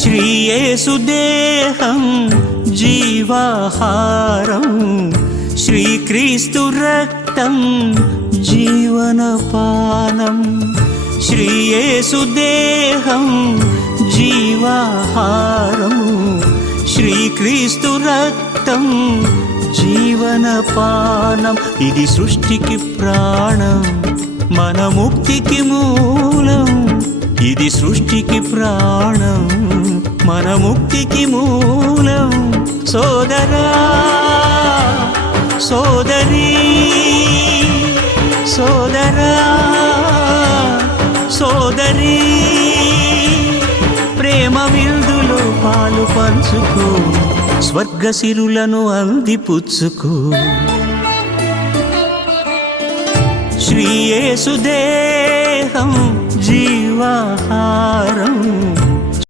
శ్రీయేసుదేహం జీవాహారం, శ్రీక్రీస్తు రక్తం జీవనపానం. శ్రీయేసుదేహం జీవాహారం, శ్రీక్రీస్తు రక్తం జీవనపానం. ఇది సృష్టికి ప్రాణం, మన ముక్తికి మూలం. ఇది సృష్టికి ప్రాణం, మన ముక్తికి మూలం. సోదరా సోదరీ, సోదరా సోదరీ, ప్రేమ విందులో పాలు పంచుకో, స్వర్గసిరులను అందిపుచ్చుకో. శ్రీయేసుదేహం జీవాహారం,